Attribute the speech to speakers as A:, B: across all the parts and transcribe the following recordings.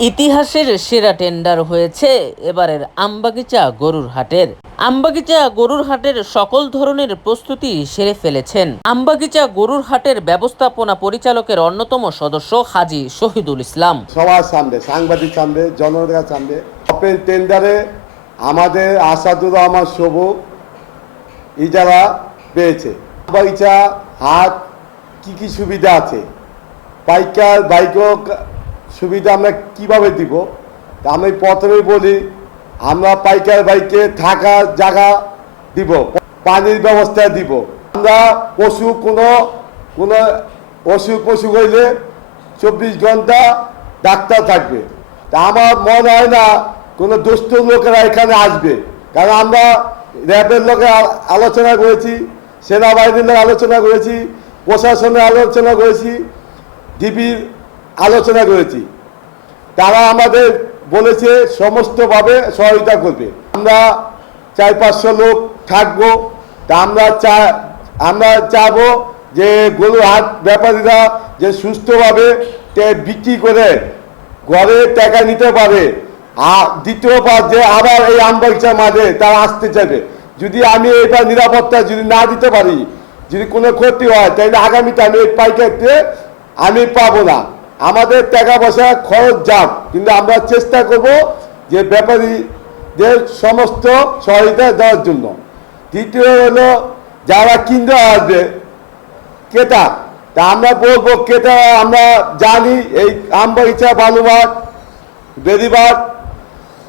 A: ইতিহাসের সেরা টেন্ডার হয়েছে এবারের আমবাগিচা গরুর হাটের। আমবাগিচা গরুর হাটের সকল ধরনের প্রস্তুতি সেরে ফেলেছেন। আমবাগিচা গরুর হাটের ব্যবস্থাপনা পরিচালকের অন্যতম সদস্য হাজি শহীদুল ইসলাম।
B: সবার সামনে, সাংবাদিক সামনে জনতার সামনে ওপেন টেন্ডারে আমাদের আসাদুর রহমান সবু ইজারা পেয়েছে। বাগিচা হাট, কি কি সুবিধা আছে? পাইকার বাইকও সুবিধা আমরা কীভাবে দিব? তা আমি প্রথমে বলি, আমরা পাইকার বাইকে থাকার জায়গা দিব, পানির ব্যবস্থা দিব। আমরা পশু কোনো কোনো অসুখ পশু হইলে চব্বিশ ঘণ্টা ডাক্তার থাকবে। তা আমার মনে হয় না কোনো দুষ্ট লোকেরা এখানে আসবে। কারণ আমরা র্যাবের লোকে আলোচনা করেছি, সেনাবাহিনীর লোক আলোচনা করেছি, প্রশাসনের আলোচনা করেছি, ডিবির আলোচনা করেছি। তারা আমাদের বলেছে সমস্তভাবে সহায়তা করবে। আমরা চার পাঁচশো লোক থাকব। তা আমরা চা, আমরা চাবো যে গরু হাট ব্যাপারীরা যে সুস্থভাবে বিক্রি করে ঘরে টাকা নিতে পারে। আর দ্বিতীয় পার যে আবার এই আমবাগিচার মাঝে তারা আসতে চাইবে। যদি আমি এটা নিরাপত্তা যদি না দিতে পারি, যদি কোনো ক্ষতি হয়, তাহলে আগামীতে আমি এই পাইকারতে আমি পাবো না। আমাদের টাকা পয়সা খরচ যাক কিন্তু আমরা চেষ্টা করব যে ব্যাপারীদের সমস্ত সহায়তা দেওয়ার জন্য। তৃতীয় হলো, যারা কিনতে আসবে, ক্রেতা, তা আমরা বলব, ক্রেতা, আমরা জানি এই আমবাগিচা বালুমাঠ বেদিবাদ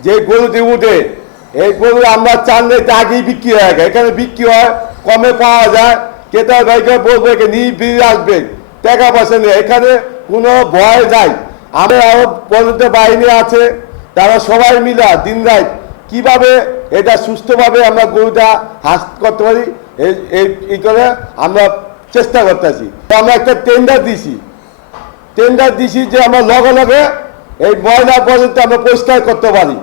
B: যে গরুতে উঠে, এই গরু আমরা চানলে আগেই বিক্রি হয়ে যায়। এখানে বিক্রি হয়, কমে পাওয়া যায়। ক্রেতার ভাইকে বলব নিয়ে আসবে টাকা পয়সা নেই। এখানে কোনো ভয় নাই। আমাদের আরও পর্যন্ত বাহিনী আছে, তারা সবাই মিলা দিন রাত কীভাবে এটা সুস্থভাবে আমরা গরুটা হাস করতে পারি, এই করে আমরা চেষ্টা করতেছি। আমরা একটা টেন্ডার দিছি। টেন্ডার দিছি যে আমরা লগে লগে এই ময়লা পর্যন্ত আমরা পরিষ্কার করতে পারি।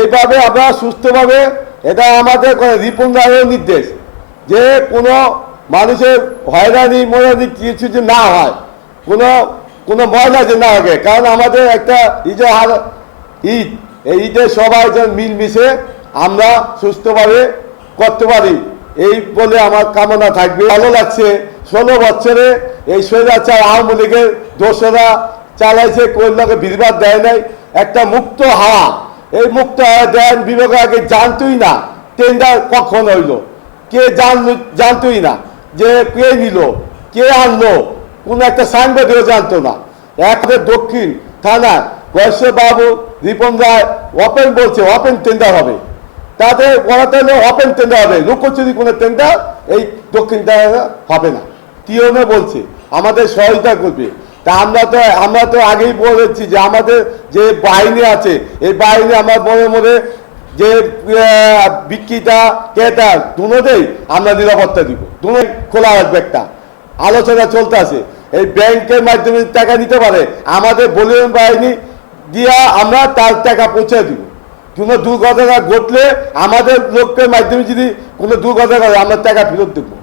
B: এইভাবে আমরা সুস্থভাবে এটা আমাদের রিপন রায়ের নির্দেশ যে কোনো মানুষের হয়রানি, ময়রানি কিছু যে না হয়, কোনো কোনো ময়লা যে না হবে কারণ আমাদের একটা ঈদের হার ঈদ। এই ঈদে সবাই যেন মিলমিশে আমরা সুস্থভাবে করতে পারি। এই বলে আমার কামনা থাকবে। ভালো লাগছে। ষোলো বছরে এই স্বৈরাচার আওয়ামী লীগের দোষরা চালাইছে কল্যাণকে বিধিবাদ দেয় নাই, একটা মুক্ত হাওয়া। এই মুক্ত হাওয়া দেন বিভাগ আগে জানতই না টেন্ডার কখন হইল। কে জানল জানতই না যে কে নিল, কে আনলো। কোন একটা সাংবাদিকও জানতো না। একটা দক্ষিণ থানা বয়সে বাবু রিপন রায়, ওপেন বলছে, ওপেন টেন্ডার হবে। তাদের বলাতে হলে ওপেন টেন্ডার হবে। লুকোচুরি কোনো টেন্ডার এই দক্ষিণ থানা হবে না। টিওনে বলছে, আমাদের সহায়তা করবে। তা আমরা তো আমরা তো আগেই বলেছি যে আমাদের যে বাহিনী আছে, এই বাহিনী আমার মনে মনে যে বিক্রিটা ক্রেতা দুনোতেই আমরা নিরাপত্তা দিব। দুনো খোলা রাখবে একটা। আলোচনা চলতে আছে। এই ব্যাংকের মাধ্যমে টাকা দিতে পারে। আমাদের বলিউন বাহিনী দিয়া আমরা তার টাকা পৌঁছে দিব। কোনো দুর্ঘটনা ঘটলে আমাদের লোকের মাধ্যমে যদি কোনো দুর্ঘটনা ঘটে, আমরা টাকা ফেরত দেবো।